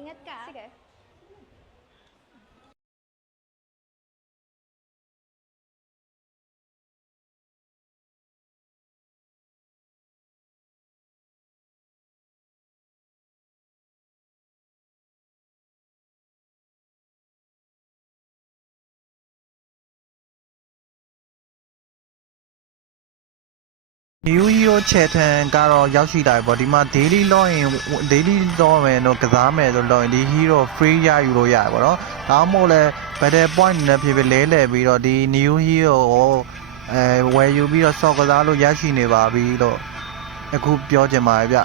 Ingat ka? Sige. New Hero ချက်ထန်ကတော့ရောက်ရှိလာပြီပေါ့ဒီမှာ daily login daily login တို့ကစားမယ်ဆိုတော့ဒီ hero free ရယူလို့ရတယ်ပေါ့နော်ဒါမှမဟုတ်လဲ battle point နဲ့ဖြစ်ဖြစ်လဲလှယ်ပြီးတော့ဒီ new hero ကိုဝယ်ယူပြီးတော့စော့ကစားလို့ရရှိနေပါပြီလို့အခုပြောချင်ပါတယ်ဗျ